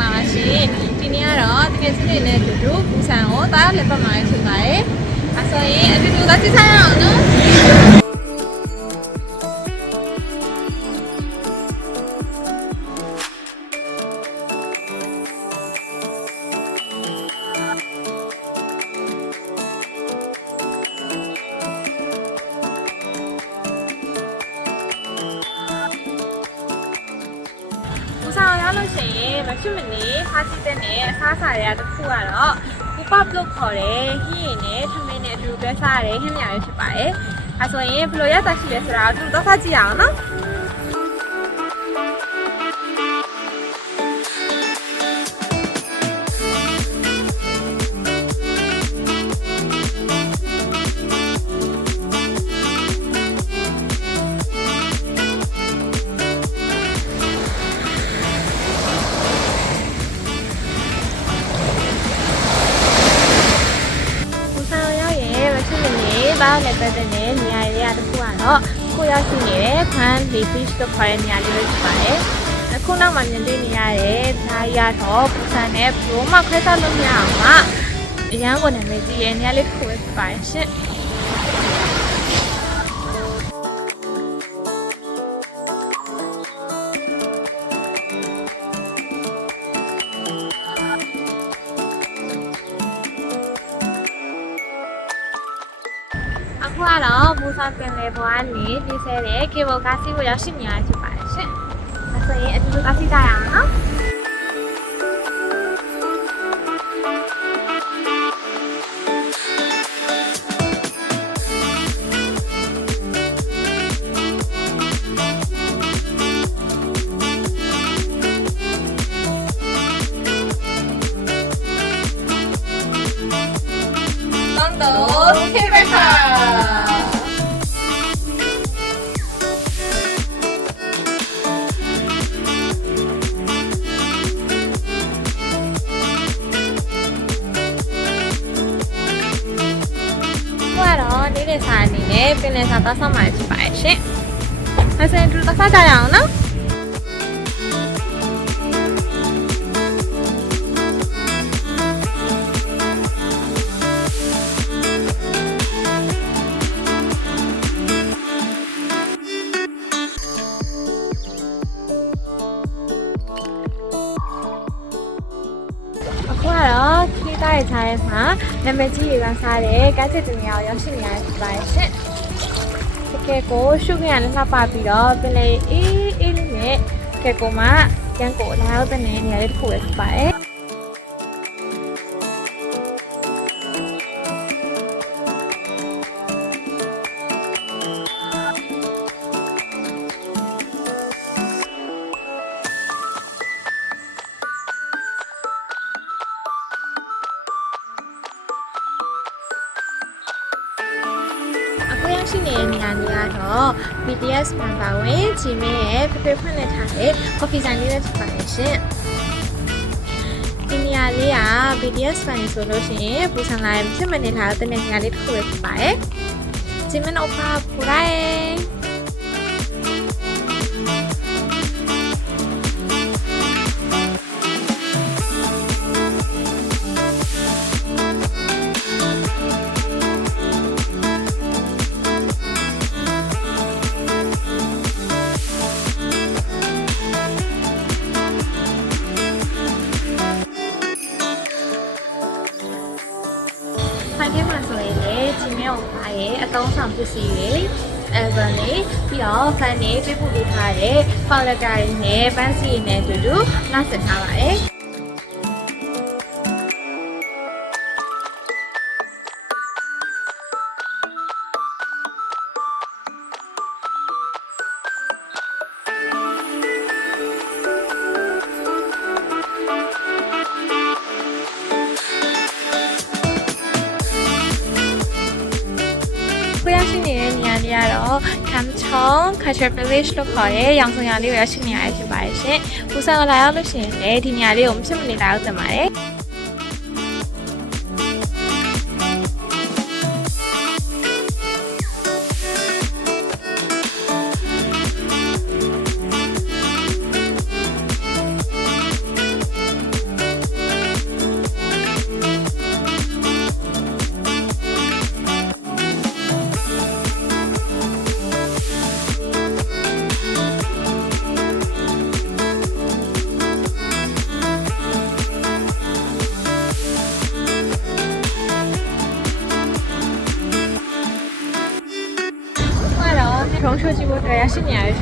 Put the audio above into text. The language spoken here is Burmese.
လာပါရှင်ဒီနေ့ကတော့တကယ်ချင်းနေနဲ့တူတူဘူဆန်ကိုတားလက်ပတ်မှာဖြစ်ပါတယ်အဲဆိုရင်အတူတူသွားကြည့်ဆိုင်အောင်နော်ဆောင်ရလို့ရှိရင်မဖြစ်မနေစားကြည့်တဲ့အစားအစာတွေကတစ်ခုကတော့ပူပပ်လို့ခေါ်တယ်ဟင်းရည်နဲ့ထမင်းနဲ့အတူတွဲစားရတဲ့ဟင်းများပဲဖြစ်ပါတယ်အဲဆိုရင်ဘယ်လိုရတာရှိလဲဆိုတာကိုသူတို့စားကြည့်ရအောင်နော်ဘာနဲ့ပတ်သက်တဲ့နေရာတွေကတခုကတော့ကိုရောက်ရှိနေတဲ့ခွမ်းလီဖစ်တို့ခေါ်တဲ့နေရာလေးပဲဖြစ်ပါတယ်။အခုနောက်မှမြင်တွေ့နေရတဲ့ဒါရီကတော့ပူဆန်နဲ့ဘလိုမှခွဲခြားလို့မရအောင်ကအရန်ကိုနာမည်ကြီးရဲ့နေရာလေးတစ်ခုပဲဖြစ်ပါတယ်ရှင်။အခုကတော့ဘူဆန်ပင်လယ်ပေါ်ကနေပြေးဆဲတဲ့ကေဘယ်ကားစီးကိုရောက်ရှိနေရဖြစ်ပါတယ်ရှင်။ဒါဆိုရင်အတူတူကားစီးကြရအောင်နော်။နေ့စားအနေနဲ့ပင်လယ်စာသွားဆောင်မှာဖြစ်ပါတယ်ရှင်။အဲဆိုရင်သူသွားစားကြရအောင်နော်။အခုကတော့ခေးသားရဲ့ခြားထဲမှာနာမည်ကြီးတွေကစားတဲ့ကတ်ချစ်တူနေရာကိုရောက်ရှိနေရဖြစ်ပါတယ်ရှင်။တကယ်ကိုရှုခင်းရလှပပြီးတော့ပင်လေအေးအေးလေးနဲ့တကယ်ကိုမှရန်ကိုလာရောက်တဲ့နေရာလေးတစ်ခုပဲဖြစ်ပါတယ်။အခုရောက်ရှိနေတဲ့နေရာလေးကတော့ BTS မှာပါဝင်ဂျီမင်းရဲ့ဖေဖေဖွင့်လှစ်ထားတဲ့ coffee ဆိုင်လေးပဲဖြစ်ပါတယ်ရှင်။ဒီနေရာလေးက BTS ဆိုင်ဆိုလို့ရှိရင်ပူဆန်လာရင်ဖြစ်မနေလာတဲ့နေရာလေးတစ်ခုပဲဖြစ်ပါတယ်။ဂျီမင်းအဖပူရိုင်းဆိုင်ထဲမှာဆိုရင်လည်းဂျီမင်းကိုပါရဲ့အသုံးဆောင်ပစ္စည်းတွေalbum တွေပြီးတော့ဖန်တွေပြပို့ပေးထားတဲ့ powder တွေနဲ့ပန်းစီတွေနဲ့အတူတူနှာစက်ထားပါတယ်ကိုရရှိနေတဲ့နေရာလေးကတော့ Kamchong Culture Village လို့ခေါ်တဲ့ရောင်စုံရလေးကိုရရှိနေရဖြစ်ပါတယ်ရှင်။ပူဆန်ကိုလာရောက်လို့ရှိရင်လည်းဒီနေရာလေးကိုမဖြစ်မနေလာရောက်သင့်ပါတယ်။ ခ ရရှိနေရတယ်